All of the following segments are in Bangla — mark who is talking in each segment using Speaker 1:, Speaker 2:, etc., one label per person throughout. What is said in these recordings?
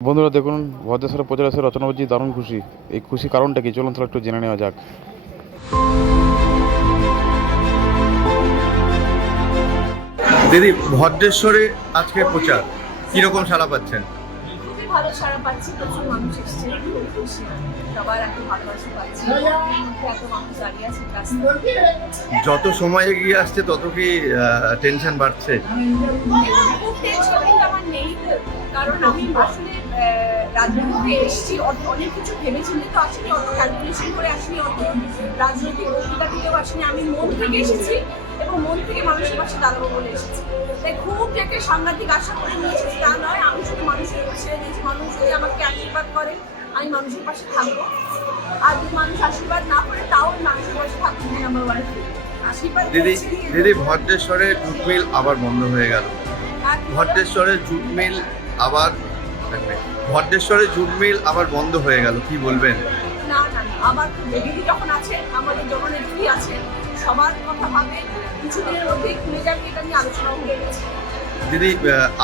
Speaker 1: বন্ধুরা দেখুন ভদ্রেশ্বর প্রচার এসে রচনাবাজি দারুণ খুশি। এই খুশি কারণটা কি? চলুন তাহলে একটু জেনে নেওয়া যাক।
Speaker 2: দিদি ভদ্রেশ্বরে আজকে প্রচার কীরকম সাড়া পাচ্ছেন?
Speaker 3: খুবই ভালো সারা পাচ্ছি প্রচুর মানুষ এসছে খুব খুশি। সবার এত ভালোবাসা পাচ্ছি এত মানুষ দাঁড়িয়ে আছে
Speaker 2: যত সময় এগিয়ে আসছে তত কি টেনশন বাড়ছে?
Speaker 3: খুব টেনশন আমার নেই কারণ আমি আসলে রাজনীতিতে এসেছি। অনেক কিছু ভেবেচিন্তে তো আসিনি অত ক্যালকুলেশন করে আসিনি অত রাজনৈতিক বক্তৃতা দিতেও আসিনি। আমি মন থেকে এসেছি এবং মন থেকে মানুষের পাশে দাঁড়াবো বলে এসেছি। তাই খুব থেকে সাংঘাতিক আশা করে নিয়ে এসেছি তা নয় আমি শুধু মানুষের উপর ছেড়ে দিয়েছি মানুষ যদি আমাকে আশীর্বাদ করে আমি মানুষের পাশে থাকব। আর যদি মানুষ আশীর্বাদ না করে তাও মানুষের পাশে থাকব ওয়ান আশীর্বাদ
Speaker 2: দিদি দিদি ভদ্রেশ্বরে জুট মিল আবার বন্ধ হয়ে গেল।
Speaker 3: আর
Speaker 2: ভদ্রেশ্বরে জুট মিল আবার ভদ্রেশ্বরে জুট মিল আবার বন্ধ হয়ে গেল কি বলবেন?
Speaker 3: না না আমার দিদি যখন আছে আমাদের জননেত্রী আছে সবার কথা ভাবে কিছুদিনের মধ্যেই খুলে যাবে এটা নিয়ে আলোচনাও হয়ে গেছে।
Speaker 2: দিদি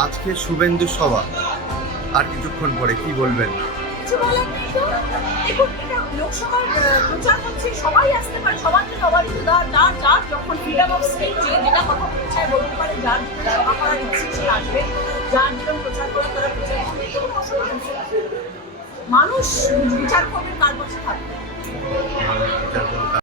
Speaker 2: আজকে শুভেন্দু সভা আর কিছুক্ষণ পরে কি বলবেন?
Speaker 3: কিছু বলার নেই তো। দেখুন এটা লোকসভার প্রচার হচ্ছে সবাই আসতে পারে সবার জন্য সবার যার যার যার যখন ফ্রিডম অফ স্পিচ যেটা কথা বলতে চায় বলতে পারে যার সভা করার ইচ্ছে সে আসবে। যার যেরকম প্রচার করা মানুষ বিচার করবে কার